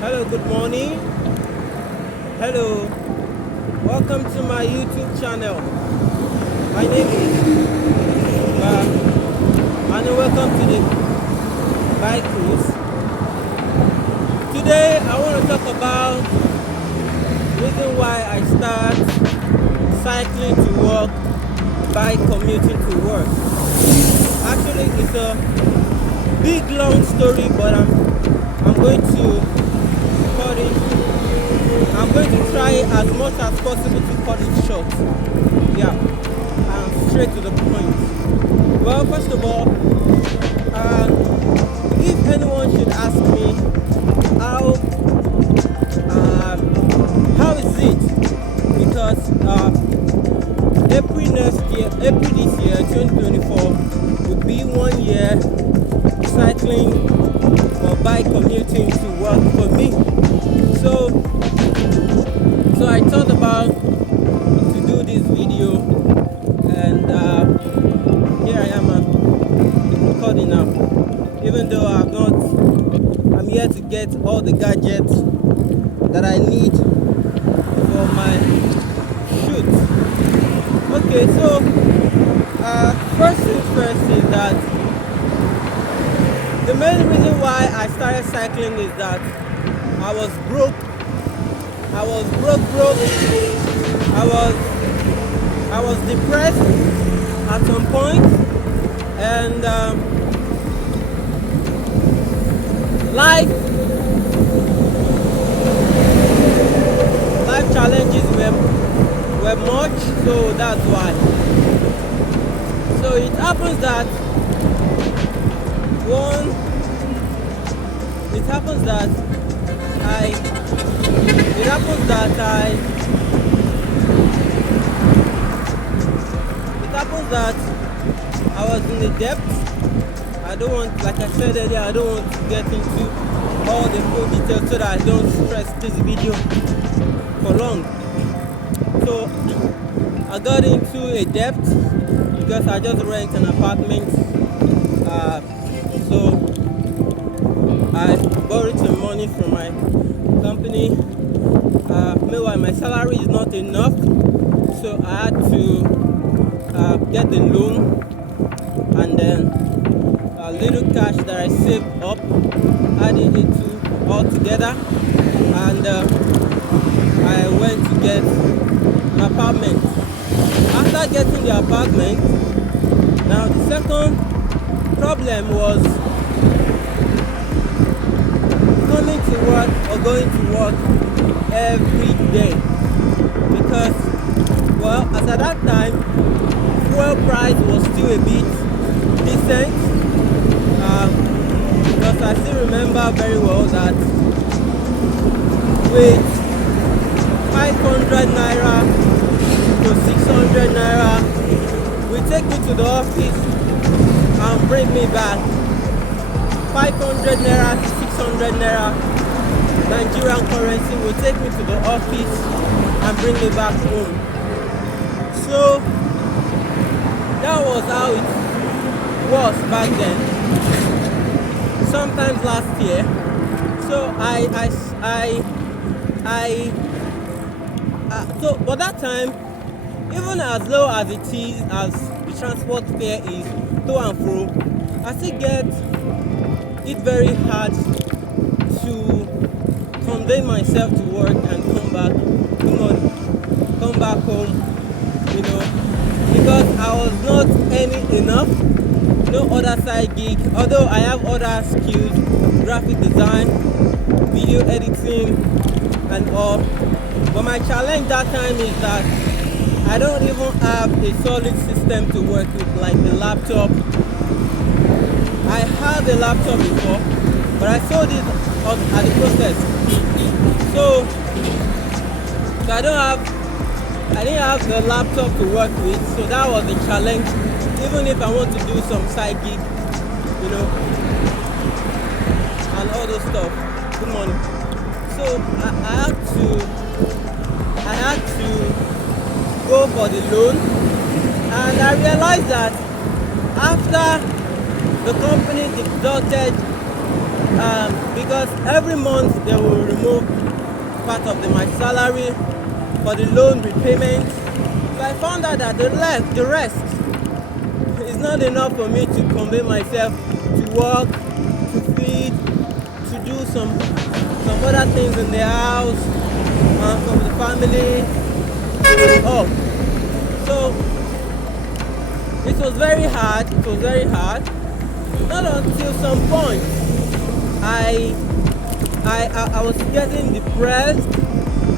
Hello, good morning. Hello, welcome to my YouTube channel. My name is and welcome to the bike cruise. Today I want to talk about reason why I start cycling to work by commuting to work. Actually, it's a big long story, but I'm going to cut it. I'm going to try as much as possible to cut it short. Yeah, and straight to the point. Well, first of all, if anyone should ask me how how is it, because April this year, 2024, will be 1 year cycling or bike commuting to work for me. So I thought about to do this video, and here I am. I'm recording now. Even though I'm here to get all the gadgets that I need for my shoot. Okay, so first things first is that the main reason why I started cycling is that I was broke. I was broke. I was depressed at some point, and life challenges were much, so that's why. So it happens that I was in the debt. I don't want, like I said earlier, I don't want to get into all the full details so that I don't stress this video for long. So I got into a debt because I just rent an apartment. So I borrowed some money from my company. Meanwhile, my salary is not enough, so I had to get the loan, and then a little cash that I saved up, added it to all together, and I went to get an apartment. After getting the apartment, now the second problem was coming to work or going to work every day, because, well, as at that time, fuel price was still a bit decent, because I still remember very well that with 500 naira to 600 naira will take me to the office and bring me back. 500 naira to 600 naira Nigerian currency will take me to the office and bring me back home. So that was how it was back then. Sometimes last year. So so by that time, even as low as it is, as the transport fare is to and fro, I still get it very hard to convey myself to work and come back home, because I was not earning enough. No other side gig, although I have other skills, graphic design, video editing and all, but my challenge that time is that I don't even have a solid system to work with, like the laptop. I had a laptop before, but I sold it at the process. So I didn't have the laptop to work with, so that was a challenge. Even if I want to do some side gig, and all those stuff. Good morning. So I had to go for the loan, and I realized that after the company deducted because every month they will remove part of my salary for the loan repayment. So I found out that the rest is not enough for me to commit myself to work, to feed, to do some other things in the house, for the family. Oh, so it was very hard. It was very hard. Not until some point I was getting depressed.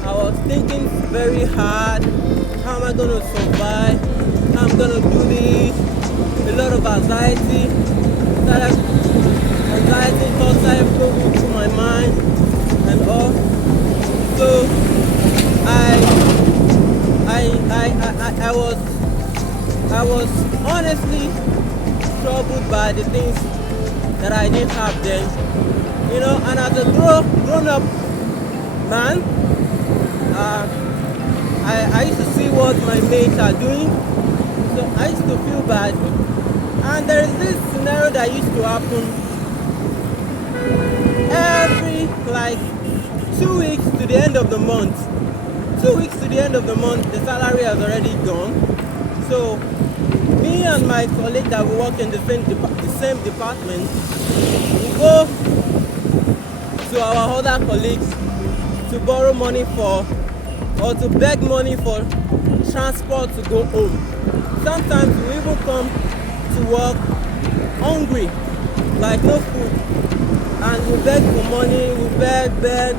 I was thinking very hard. How am I gonna survive? How I'm gonna do this? A lot of anxiety. Thoughts started going through my mind and all. So I was honestly troubled by the things that I didn't have then. And as a grown up man, I used to see what my mates are doing, so I used to feel bad. And there is this scenario that used to happen every 2 weeks to the end of the month. 2 weeks to the end of the month, the salary has already gone. So me and my colleague that we work in the same department, we go to our other colleagues to borrow money or to beg money for transport to go home. Sometimes we even come to work hungry, like no food, and we beg for money. We beg till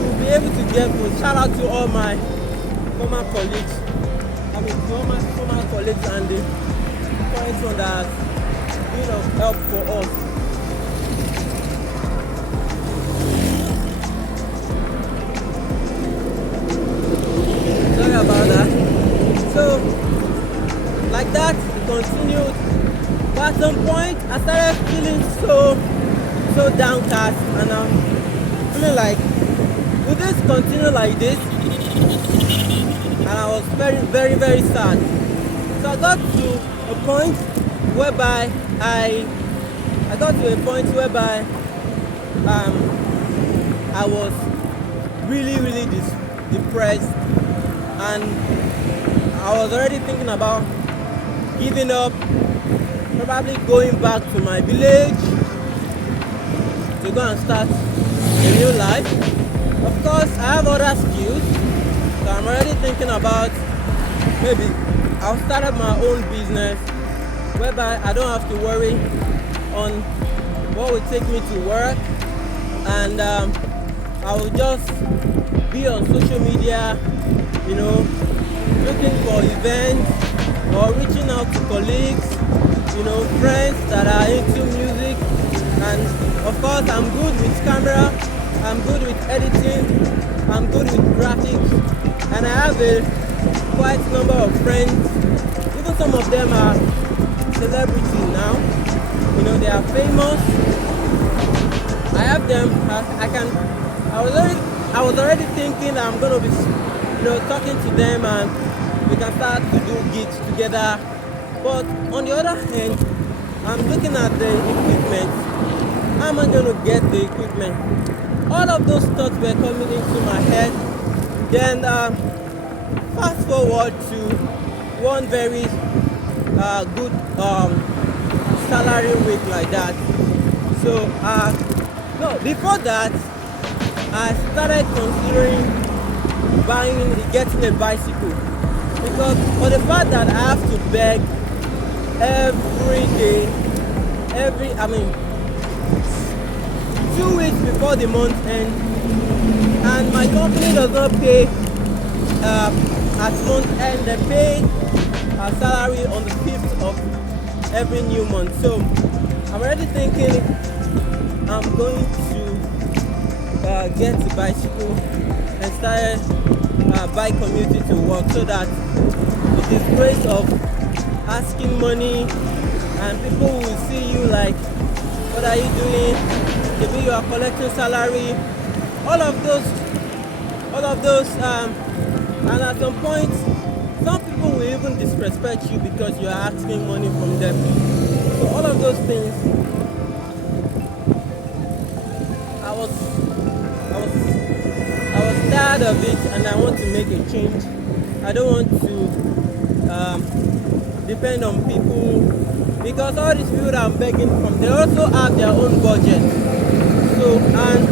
we'll be able to get food. Shout out to all my former colleagues. To all my former colleagues and the current one that has been of help for us. Sorry about that. So, like that, it continued. But at some point, I started feeling so downcast, and I'm feeling like, will this continue like this? And I was very, very, very sad. So I got to a point whereby I was really, really depressed, and I was already thinking about giving up, probably going back to my village to go and start a new life. Of course, I have other skills, so I'm already thinking about maybe I'll start up my own business whereby I don't have to worry on what will take me to work, and I will just be on social media, looking for events or reaching out to colleagues, friends that are into music. And of course, I'm good with camera, I'm good with editing, I'm good with graphics, and I have a quite number of friends. Even some of them are celebrities now. They are famous. I have them. I was already thinking I'm gonna be, talking to them, and we can start to do gigs together. But on the other hand, I'm looking at the equipment. How am I gonna get the equipment? All of those thoughts were coming into my head. Then fast forward to one very good salary week like that. So no, before that, I started considering getting a bicycle, because for the fact that I have to beg every day, 2 weeks before the month end, and my company does not pay at month end. They pay our salary on the 5th of every new month. So I'm already thinking I'm going to get a bicycle and start by commuting to work, so that the disgrace of asking money and people will see you like, what are you doing? Maybe you are collecting salary, all of those, and at some point, some people will even disrespect you because you are asking money from them. So all of those things was I was I was tired of it, and I want to make a change. I don't want to depend on people, because all these people that I'm begging from, they also have their own budget. So, and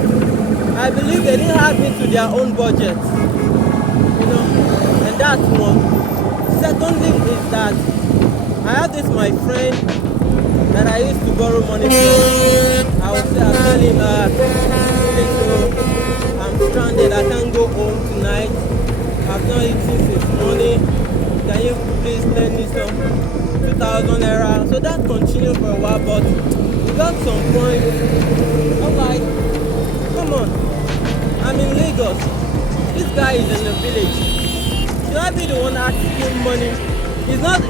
I believe they didn't have me to their own budget, and that's one. Secondly is that I have this my friend that I used to borrow money from. I tell him, I'm stranded, I can't go home tonight. I've not eaten since morning. Can you please lend me some 2,000 naira? So that continued for a while, but we got some point. I'm like, come on, I'm in Lagos. This guy is in the village. Should I be the one asking him money? It's not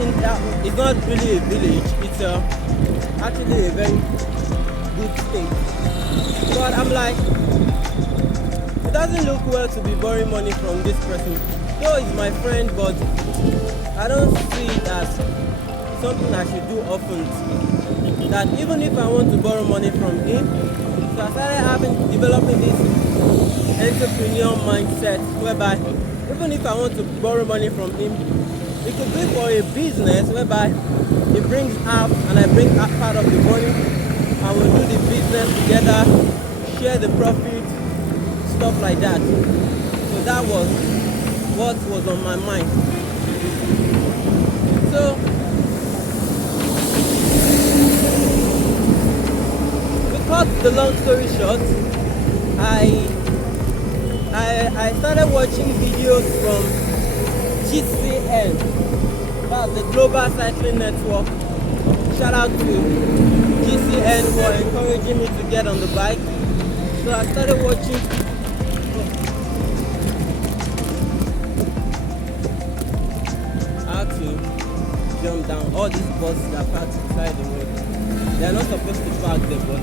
really a village. It's actually a very good state. But I'm like, it doesn't look well to be borrowing money from this person. Though he's my friend, but I don't see it as something I should do often. That even if I want to borrow money from him, so I started developing this entrepreneur mindset, whereby even if I want to borrow money from him, it could be for a business whereby he brings half and I bring half part of the money, and we'll do the business together, share the profit, stuff like that. So that was what was on my mind. So to cut the long story short, I started watching videos from GCN, that's the Global Cycling Network. Shout out to GCN for encouraging me to get on the bike. So I started watching. I had to jump down. All these buses are parked inside the road. They are not supposed to park there, but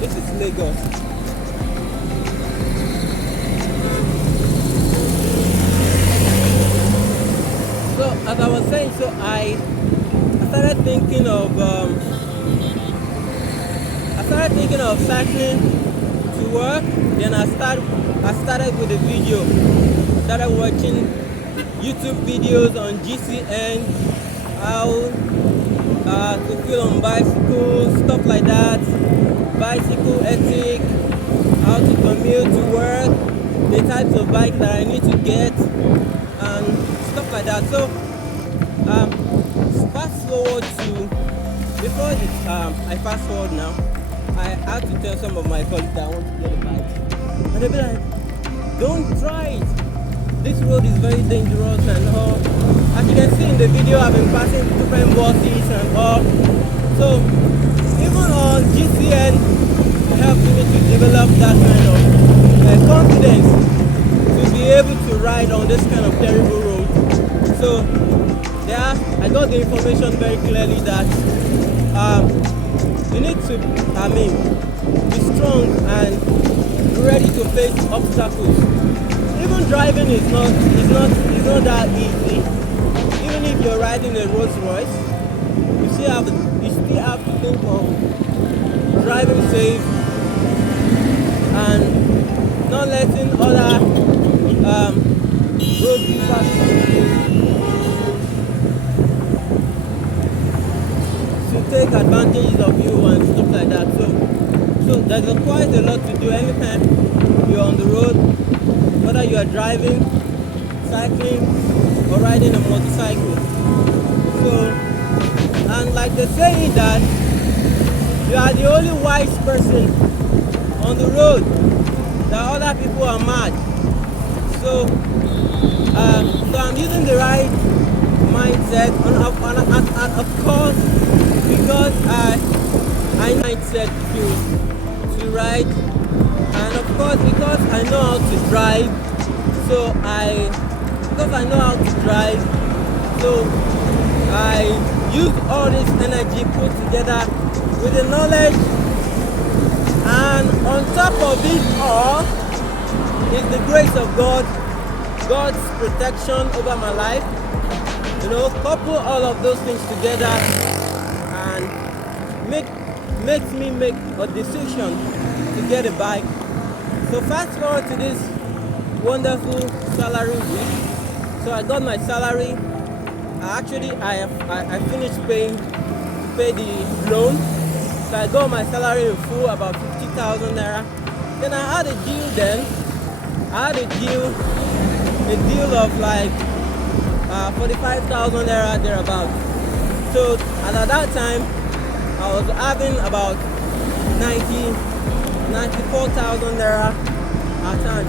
this is Lagos. So as I was saying, so I started thinking of cycling to work. Then I started with a video. Started watching YouTube videos on GCN, how to feel on bicycles, stuff like that, bicycle ethic, how to commute to work, the types of bike that I need to get, and stuff like that. So fast forward to before this, I fast forward now. I had to tell some of my colleagues that I want to get a bike, and they'll be like, don't try it, this road is very dangerous and all. As you can see in the video, I've been passing different buses and all. So even on GCN helped me to develop that kind of confidence to be able to ride on this kind of terrible road. So I got the information very clearly that you need to, be strong and ready to face obstacles. Even driving is not that easy. Even if you're riding a Rolls Royce, you still have to think of driving safe and not letting other road users to take advantage of you and stuff like that. So there's quite a lot to do anytime you're on the road, whether you are driving, cycling, or riding a motorcycle. So, and like they say that you are the only wise person on the road, that other people are mad. So I'm using the right mindset, and of course, because I mindset to ride, and of course because I know how to drive, so I use all this energy put together with the knowledge, and on top of it all is the grace of God, God's protection over my life. Couple all of those things together and makes me make a decision to get a bike. So fast forward to this wonderful salary week. So I got my salary. I finished paying to pay the loan. So I got my salary in full, about 50,000 naira. Then I had a deal then. I had a deal of like 45,000 naira thereabout. So and at that time I was having about 94,000 naira at hand.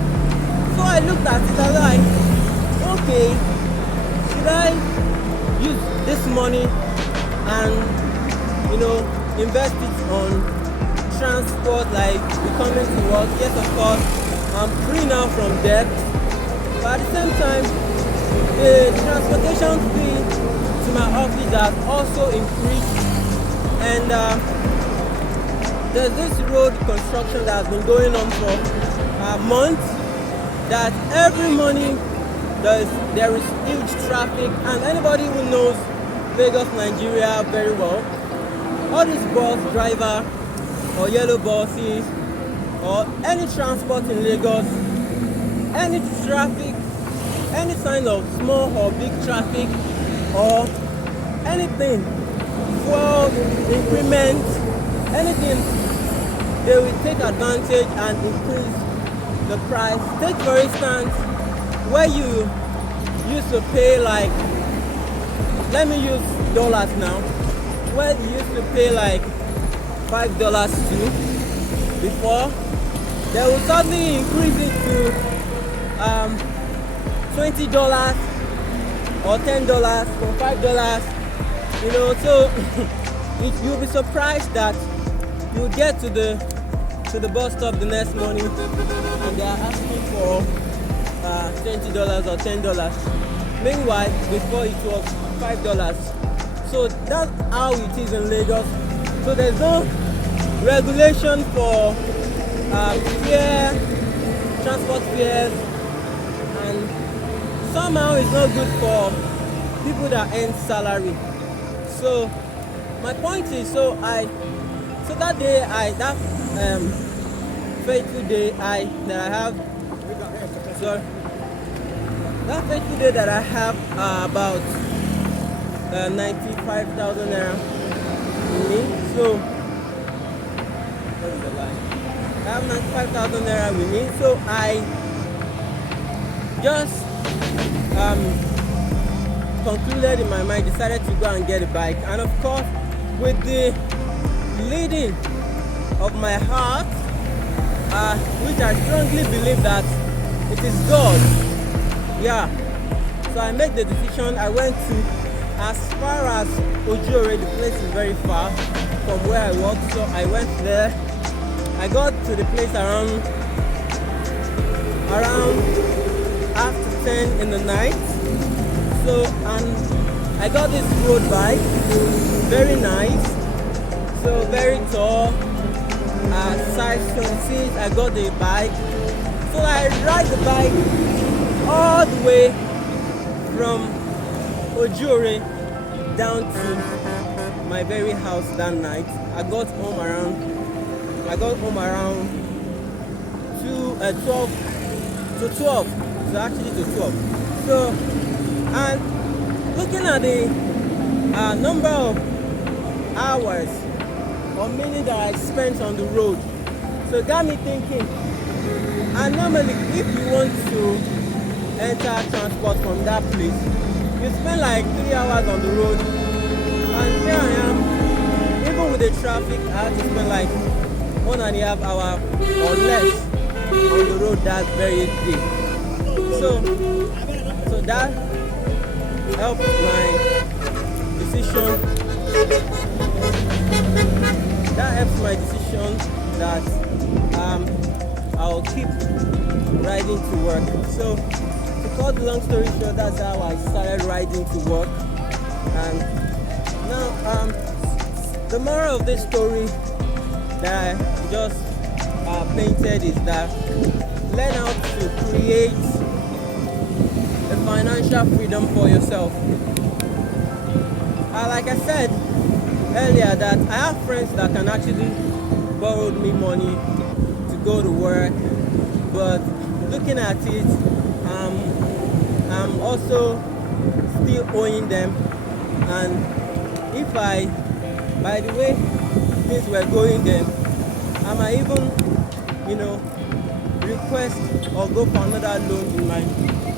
So I looked at it and like, okay, should I use this money and invest it on transport, like coming to work? Yes, of course, I'm free now from debt, but at the same time, the transportation fee to my office has also increased, and there's this road construction that has been going on for months, that every morning there is huge traffic, and anybody who knows Lagos, Nigeria very well, all these bus driver or yellow buses or any transport in Lagos, any traffic, any sign of small or big traffic or anything, fuel increment, anything, they will take advantage and increase the price. Take for instance, where you used to pay like, let me use dollars now, where you used to pay like $5 to before, they will suddenly increase it to $20 or $10 or $5. So you'll be surprised that you get to the bus stop the next morning and they are asking for $20 or $10. Meanwhile, before it was $5. So that's how it is in Lagos. So there's no regulation for fare, transport fares, and somehow it's not good for people that earn salary. So my point is, so that day, that fateful day that I have about 95,000 naira with me. So what is the line? I have 95,000 naira with me. So I just concluded in my mind, decided to go and get a bike, and of course, with the leading of my heart, which I strongly believe that it is God. Yeah. So I made the decision. I went to as far as Ojore. The place is very far from where I work, so I went there. I got to the place around after 10 in the night. So I got this road bike, very nice, so very tall, size 26. I got the bike, so I ride the bike all the way from Ojore down to my very house that night. I got home around 12 to 12. So actually to 12. So, and looking at the number of hours or minutes that I spent on the road, so it got me thinking. And normally, if you want to enter transport from that place, you spend like 3 hours on the road, and here I am, even with the traffic, I had to spend like 1.5 hours or less on the road that very day. So that helped my decision. That helps my decision that I'll keep riding to work. So to cut the long story short, that's how I started riding to work. And now the moral of this story that I just painted is that learn how to create a financial freedom for yourself. Like I said earlier that I have friends that can actually borrow me money to go to work, but looking at it, I'm also still owing them. And if I, by the way things were going, then I might even, you know, request or go for another loan in my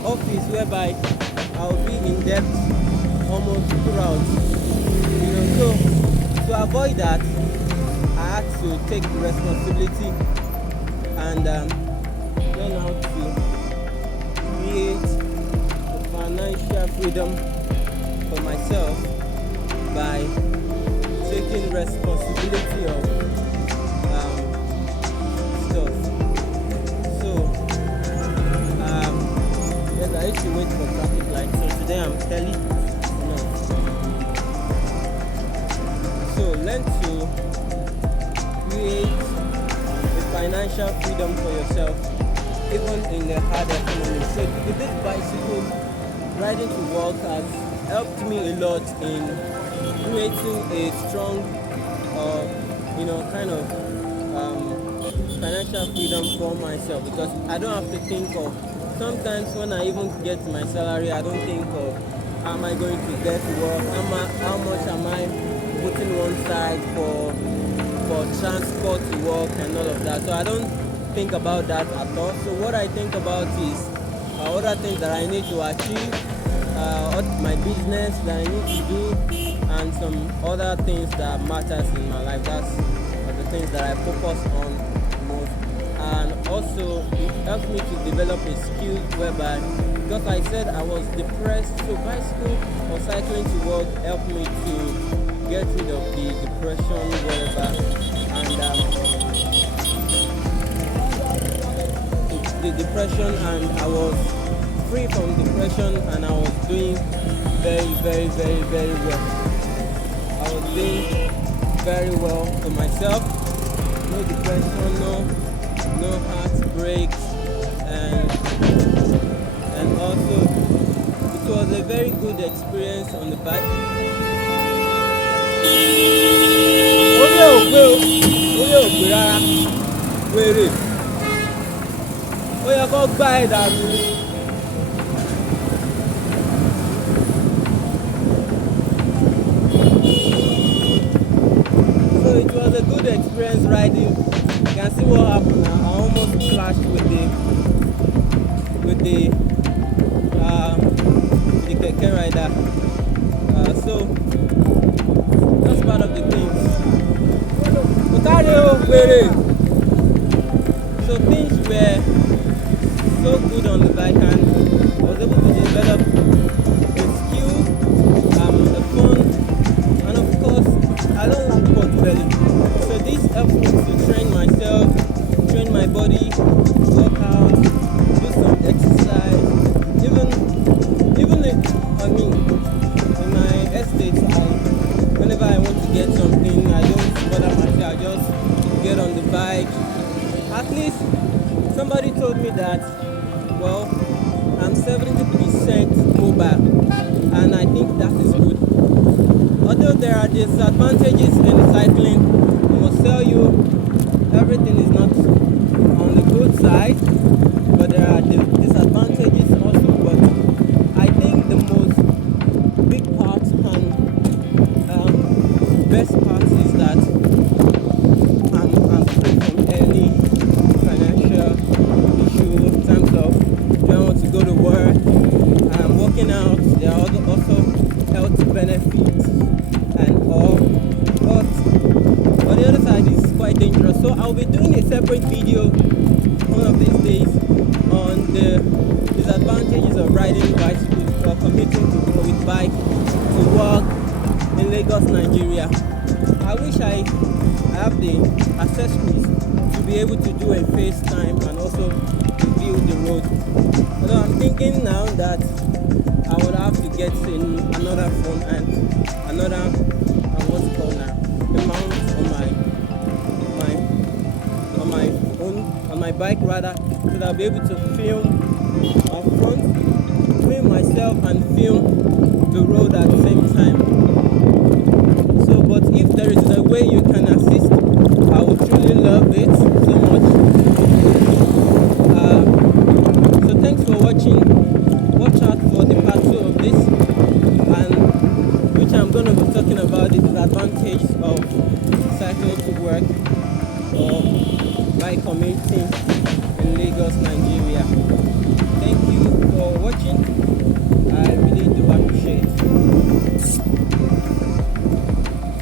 office whereby I'll be in debt almost throughout. So to avoid that, I had to take responsibility and learn how to create a financial freedom for myself by taking responsibility of stuff. So yes, I used to wait for traffic lights. So today I'm early. So learn to create a financial freedom for yourself, even in the hard economy. So with this bicycle, riding to work has helped me a lot in creating a strong, kind of financial freedom for myself, because I don't have to think of, sometimes when I even get my salary, I don't think of how am I going to get to work, how much am I putting one side for transport to work and all of that. So I don't think about that at all. So what I think about is other things that I need to achieve, my business that I need to do, and some other things that matters in my life. That's the things that I focus on most. And also it helps me to develop a skill whereby, because I said I was depressed, so bicycle or cycling to work helped me to get rid of the depression, whatever, and the depression, and I was free from depression, and I was doing very, very, very, very well. I was doing very well for myself. No depression, no heartbreaks, and also it was a very good experience on the bike. Orí ò gbé rárá, wèrè, ó yẹ kó gbá ẹ̀ dànù. So it was a good experience riding. You can see what happened now. I almost clashed with the keke rider. So that's part of the things. So things were so good on the bike, and I was able to develop a skill, a fun, and of course I don't like pot belly. So this helped me to train myself, train my body, work out, do some exercise. Even in my estate, whenever I want to get something, I don't bother myself. I just get on the bike. At least somebody told me that, well, I'm 70% mobile, and I think that is good. Although there are disadvantages in cycling, I must tell you, everything is not on the good side, but there are disadvantages also. But I think the most big part and best part is that I'm free from any financial issue in terms of, do I want to go to work, I'm working out, there are also health benefits and all. But on the other side is quite dangerous. So I'll be doing a separate video one of these days on the disadvantages of riding bicycles or commuting with bike to work in Lagos, Nigeria. I wish I have the accessories to be able to do a FaceTime and also review the road. Although I'm thinking now that I would have to get in another phone and another what's it called now, the mount on my phone, on my bike rather, so that I'll be able to film up front, film myself and film the road at the same time. So but if there is a way you can assist, I would truly love it so much. So thanks for watching. Watch out for the part 2 of this, and which I'm going to be talking about the disadvantages of cycling to work or by commuting in Lagos, Nigeria.